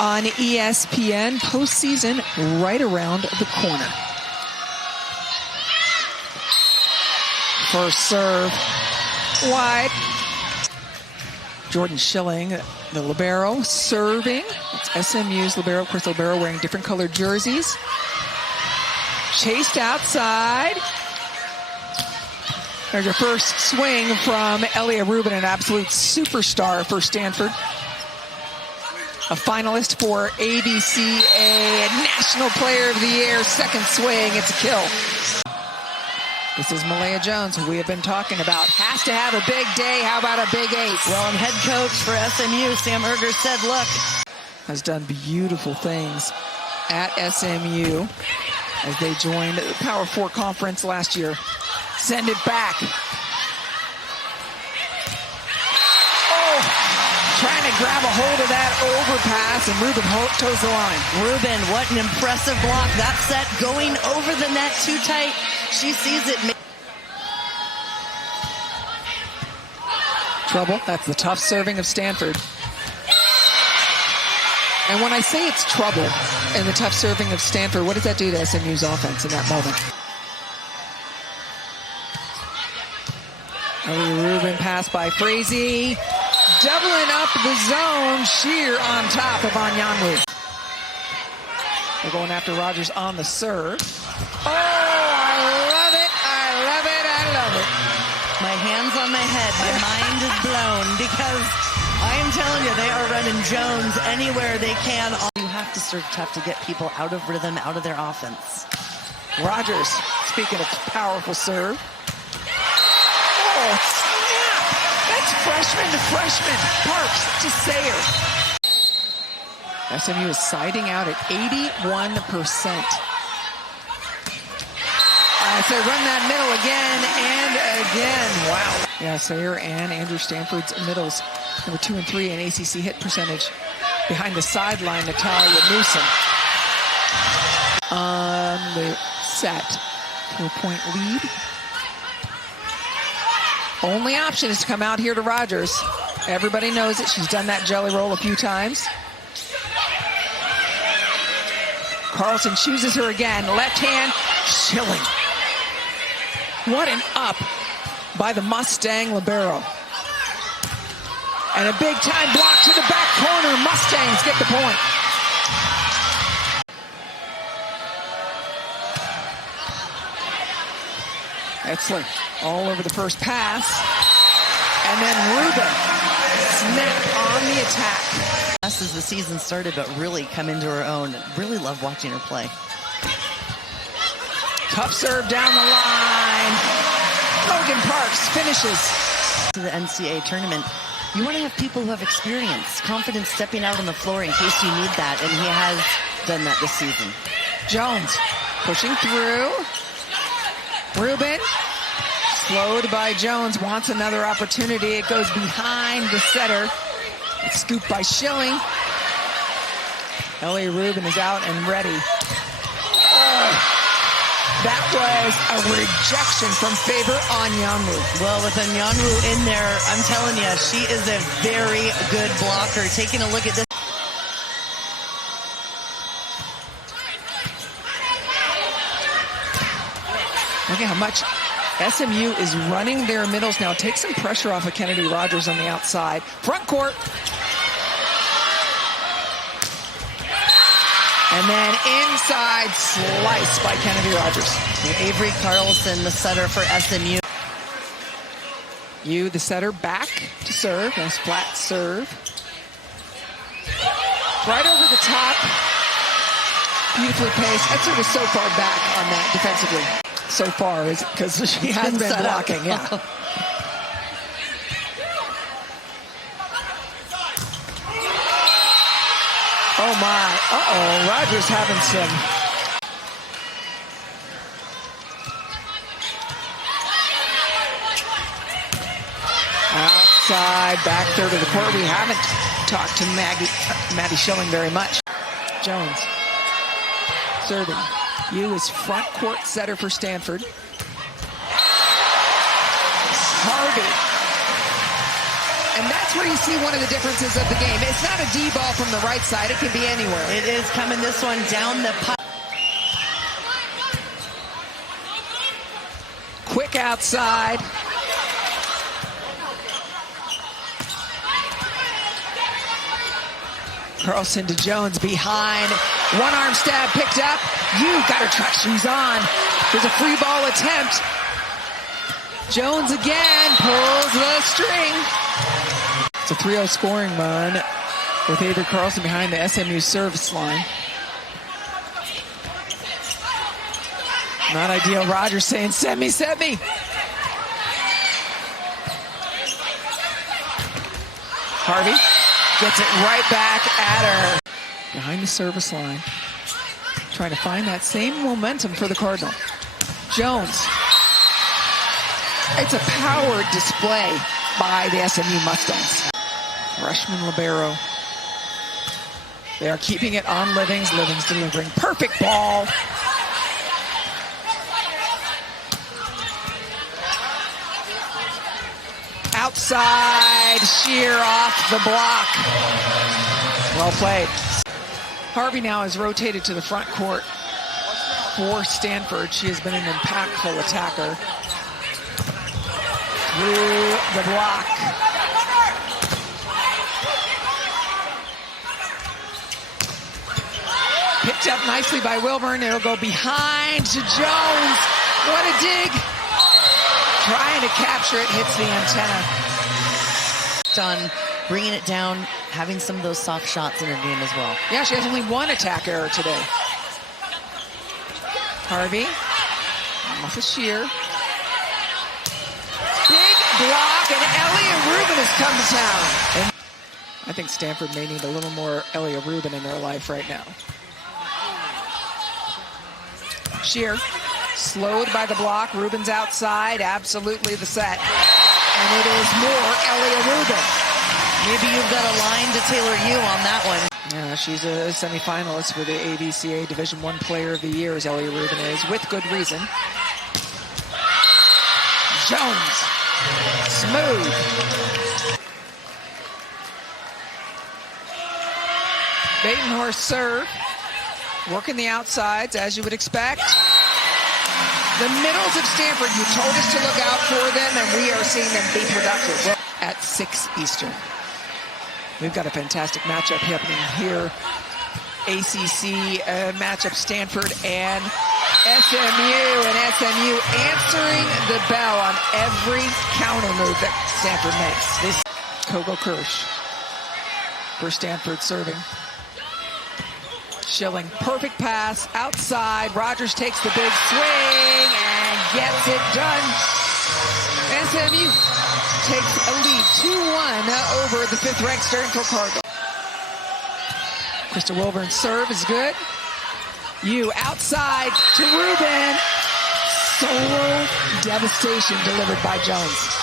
on ESPN. Postseason right around the corner. First serve, wide. Jordan Schilling, the libero, serving. It's SMU's libero. Of course, the libero wearing different colored jerseys. Chased outside. There's your first swing from Elia Rubin, an absolute superstar for Stanford. A finalist for ABCA National Player of the Year. Second swing, it's a kill. This is Malaya Jones, who we have been talking about. Has to have a big day. How about a big ace? Well, and head coach for SMU, Sam Erger, said, look. Has done beautiful things at SMU as they joined the Power 4 conference last year. Send it back. Oh, trying to grab a hold of that overpass, and Rubin toes the line. Rubin, what an impressive block. That set going over the net too tight. She sees it. Trouble. That's the tough serving of Stanford. And when I say it's trouble and the tough serving of Stanford, what does that do to SMU's offense in that moment? Rubin pass by Frazee. Doubling up the zone. Sheer on top of Anyanwu. They're going after Rogers on the serve. Oh, I love it. I love it. I love it. My hands on my head. My mind is blown because I am telling you, they are running Jones anywhere they can. You have to serve tough to get people out of rhythm, out of their offense. Rogers, speaking of powerful serve. Oh, snap! That's freshman to freshman. Parks to Sayer. SMU is siding out at 81%. So run that middle again and again. Wow. Yeah, Sayer and Andrew Stanford's middles. Number 2 and 3 in ACC hit percentage. Behind the sideline, Natalia Newsom. On the set. 4-point lead. Only option is to come out here to Rogers. Everybody knows it. She's done that jelly roll a few times. Carlson chooses her again. Left hand, Schilling. What an up by the Mustang libero. And a big-time block to the back corner. Mustangs get the point. Etzler all over the first pass. And then Rubin snap on the attack. As the season started, but really come into her own. Really love watching her play. Tough serve down the line. Logan Parks finishes. To the NCAA tournament, you want to have people who have experience, confidence stepping out on the floor in case you need that, and he has done that this season. Jones pushing through. Rubin, slowed by Jones, wants another opportunity. It goes behind the setter. It's scooped by Schilling. Elia Rubin is out and ready. Oh. That was a rejection from Faber Anyanwu. Well, with Anyanwu in there, I'm telling you, she is a very good blocker. Taking a look at this. Look at how much SMU is running their middles now. Take some pressure off of Kennedy Rogers on the outside. Front court. And then inside slice by Kennedy Rogers. Avery Carlson, the setter for SMU. The setter, back to serve. Nice flat serve. Right over the top. Beautifully paced. Etzler was so far back on that defensively. So far, is because she has been blocking. Yeah. Oh my, uh-oh, Rogers having some. Outside, back third of the court. We haven't talked to Maddie Schilling very much. Jones, serving. Is front court setter for Stanford. Harvey. And that's where you see one of the differences of the game. It's not a D ball from the right side. It can be anywhere. It is coming this one down the pipe. Quick outside. Carlson to Jones behind. One arm stab picked up. You got her track shoes on. There's a free ball attempt. Jones again pulls the string. It's a 3-0 scoring run with Avery Carlson behind the SMU service line. Not ideal. Rogers saying, "Send me, send me." Harvey gets it right back at her. Behind the service line. Trying to find that same momentum for the Cardinal. Jones. It's a powered display by the SMU Mustangs. Freshman libero. They are keeping it on Livings. Livings delivering. Perfect ball. Outside, sheer off the block. Well played. Harvey now has rotated to the front court for Stanford. She has been an impactful attacker. Through the block. Picked up nicely by Wilburn. It'll go behind to Jones. What a dig. Trying to capture it, hits the antenna. On bringing it down, having some of those soft shots in her game as well. Yeah, she has only one attack error today. Harvey, off the sheer. Big block, and Elliott Rubin has come to town. And I think Stanford may need a little more Elliott Rubin in their life right now. Sheer. Slowed by the block. Rubin's outside. Absolutely the set. And it is more Elliott Rubin. Maybe you've got a line to tailor you on that one. Yeah, she's a semifinalist for the AVCA Division I Player of the Year, as Elliott Rubin is, with good reason. Jones. Smooth. Batenhorst serve. Working the outsides, as you would expect. The middles of Stanford, you told us to look out for them, and we are seeing them be productive at 6 Eastern. We've got a fantastic matchup happening here. ACC matchup, Stanford and SMU, and SMU answering the bell on every counter move that Stanford makes. This Kogo Kirsch for Stanford serving. Schilling, perfect pass, outside. Rogers takes the big swing and gets it done. SMU takes a lead, 2-1 over the 5th-ranked Stanford Cardinal. Krista Wilburn's serve is good. You outside to Rubin. Solo devastation delivered by Jones.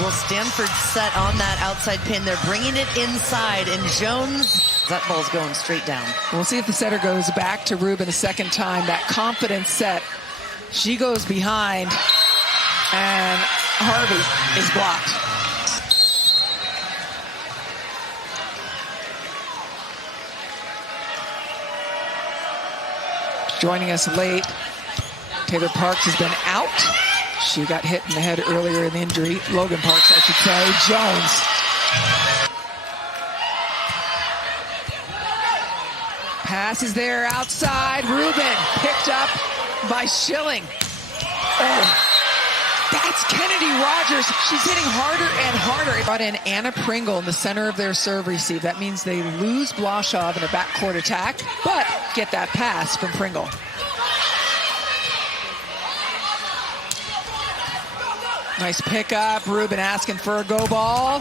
Well, Stanford set on that outside pin. They're bringing it inside, and Jones, that ball's going straight down. We'll see if the setter goes back to Rubin a second time. That confident set. She goes behind, and Harvey is blocked. Joining us late, Taylor Parks has been out. She got hit in the head earlier in the injury. Logan Parks, I should say. Jones. Pass is there outside. Rubin picked up by Schilling. Oh, that's Kennedy Rogers. She's hitting harder and harder. Brought in Anna Pringle in the center of their serve receive. That means they lose Blashaw in a backcourt attack, but get that pass from Pringle. Nice pickup. Rubin asking for a go ball.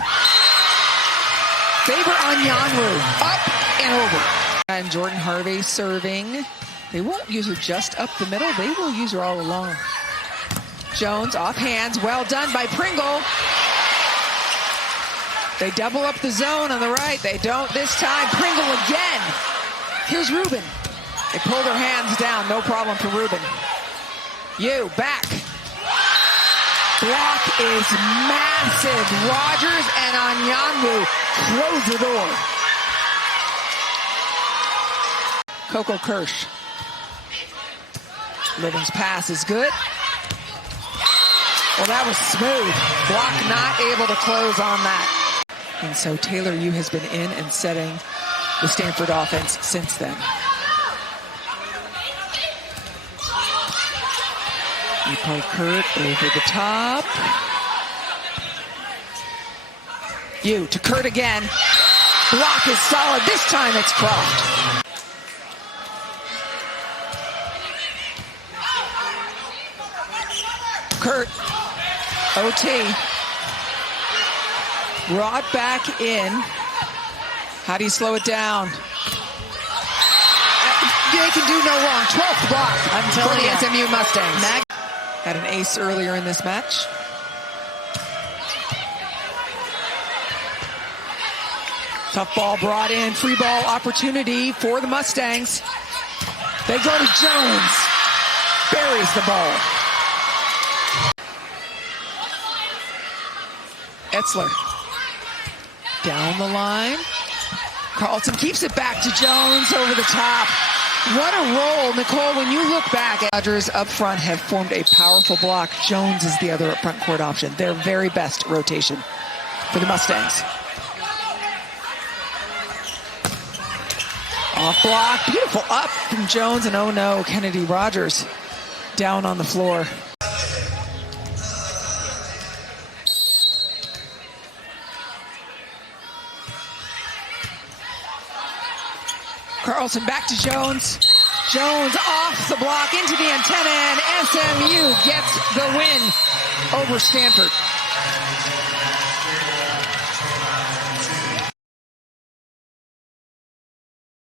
Favor on Yanru. Up and over. And Jordan Harvey serving. They won't use her just up the middle. They will use her all along. Jones off hands. Well done by Pringle. They double up the zone on the right. They don't this time. Pringle again. Here's Rubin. They pull their hands down. No problem for Rubin. You back. block is massive. Rogers and Anyanwu close the door. Coco Kirsch. Living's pass is good. Well, that was smooth. Block not able to close on that. And so Taylor Yu has been in and setting the Stanford offense since then. Epo Kurt over the top. Yu to Kurt again. Block is solid. This time it's Croft. Kurt. OT. Brought back in. How do you slow it down? They can do no wrong. 12th block for the SMU Mustangs. Had an ace earlier in this match. Tough ball brought in. Free ball opportunity for the Mustangs. They go to Jones. Buries the ball. Etzler. Down the line. Carlson keeps it back to Jones over the top. What a roll. Nicole, when you look back, Dodgers up front have formed a powerful block. Jones is the other up front court option. Their very best rotation for the Mustangs. Off block. Beautiful up from Jones. And oh no, Kennedy Rogers down on the floor. Carlson back to Jones. Jones off the block into the antenna, and SMU gets the win over Stanford.